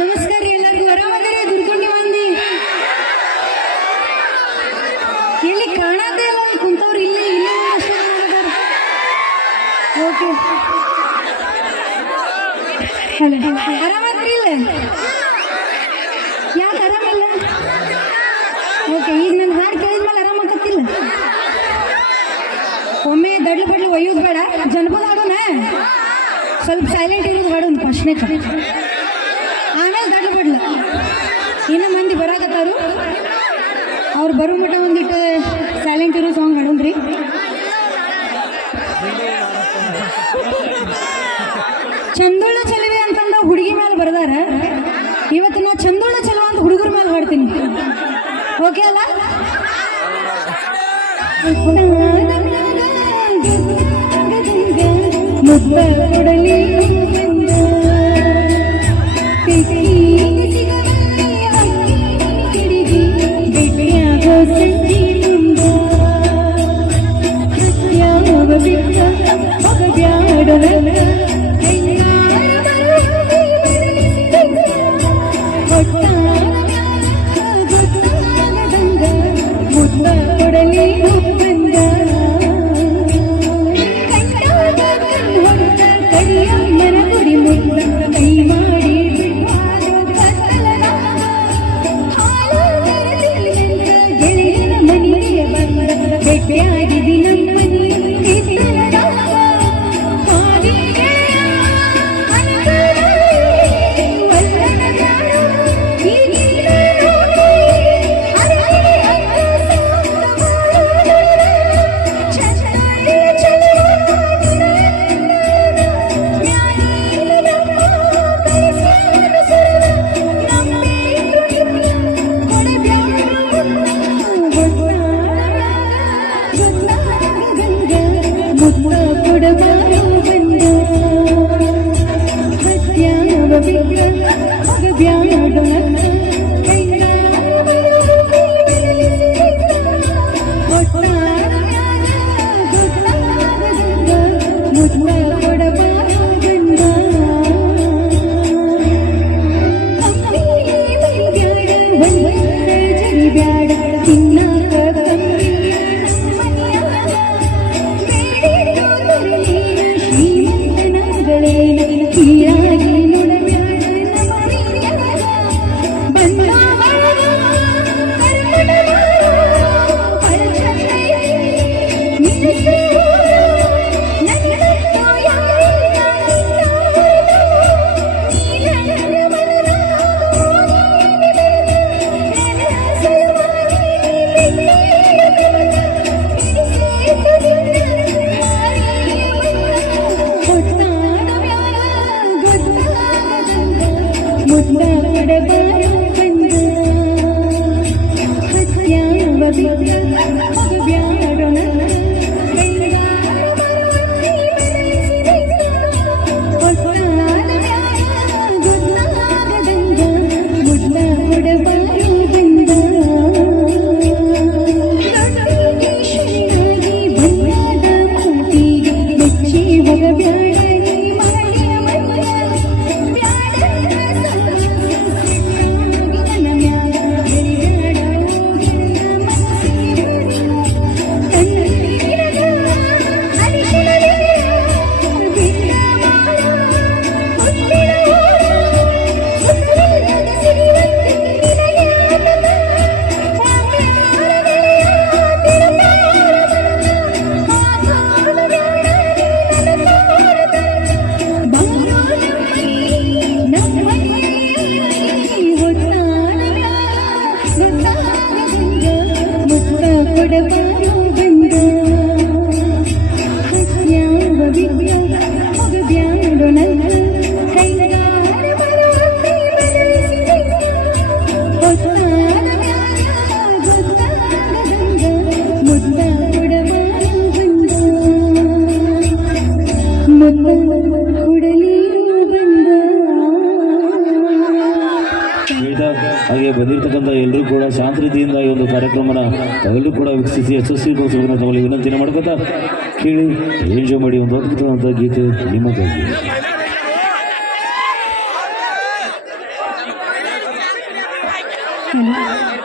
ನಮಸ್ಕಾರ ರೀ ಎಲ್ಲರಿಗೂ. ಆರಾಮದಿರಿ? ದುರ್ಗುಂಡಿ ಮಂದಿ ಎಲ್ಲಿ ಕಾಣದೇ ಇಲ್ಲ, ಕುಂತವ್ರು ಇಲ್ಲಿ ಇಲ್ಲಿ ಓಕೆ. ಆರಾಮದ್ರಿ? ಇಲ್ಲ ಯಾಕೆ ಆರಾಮಿಲ್ಲ? ಓಕೆ, ಈಗ ನನ್ನ ಹಾಡು ಕೇಳಿದ್ಮೇಲೆ ಆರಾಮಾಗತ್ತಿಲ್ಲ. ಒಮ್ಮೆ ದಡ್ಲು ಬಡ್ಲು ಒಯ್ಯೋದು ಬೇಡ, ಜನಪದ ಹಾಡೋಣ, ಸ್ವಲ್ಪ ಸೈಲೆಂಟ್ ಇರೋದು ಹಾಡೋಣ ಫಸ್ಟ್ನೇ. ಆಮೇಲೆ ದಡ್ಲು ಬಡ್ಲು ಇನ್ನು ಮಂದಿ ಬರಾಕತ್ತಾರು, ಅವ್ರು ಬರೋ ಮಟ್ಟ ಒಂದಿಟ್ಟು ಸೈಲೆಂಟ್ ಇರೋ ಸಾಂಗ್ ಹಾಡೋಣ್ರಿ. ಚಂದೋಳ ಚಲುವೆ ಅಂತಂದ ಹುಡುಗಿ ಮೇಲೆ ಬರ್ದಾರ. ಇವತ್ತು ನಾ ಚಂದೋಳ ಚಲುವ ಅಂತ ಹುಡುಗರ ಮೇಲೆ ಹಾಡ್ತೀನಿ. ಓಕೆ ಅಲ್ಲ? ಮುದ್ದ ಕೊಡಲಿ ಹಾಗೆ ಬಂದಿರತಕ್ಕಂಥ ಎಲ್ಲರೂ ಕೂಡ ಶಾಂತ ರೀತಿಯಿಂದ ಈ ಒಂದು ಕಾರ್ಯಕ್ರಮನ ಎಲ್ಲರೂ ಕೂಡ ವೀಕ್ಷಿಸಿ ಯಶಸ್ವಿಗೊಳಿಸಬೇಕಂತ ತಗೊಳ್ಳಿ ವಿನಂತಿನ ಮಾಡ್ಕೊತಾ ಕೇಳಿ ಎಂಜಾಯ್ ಮಾಡಿ ಒಂದು ಅದ್ಭುತವಾದಂಥ ಗೀತೆ ನಿಮಗಾಗಿ. ಕೇಳು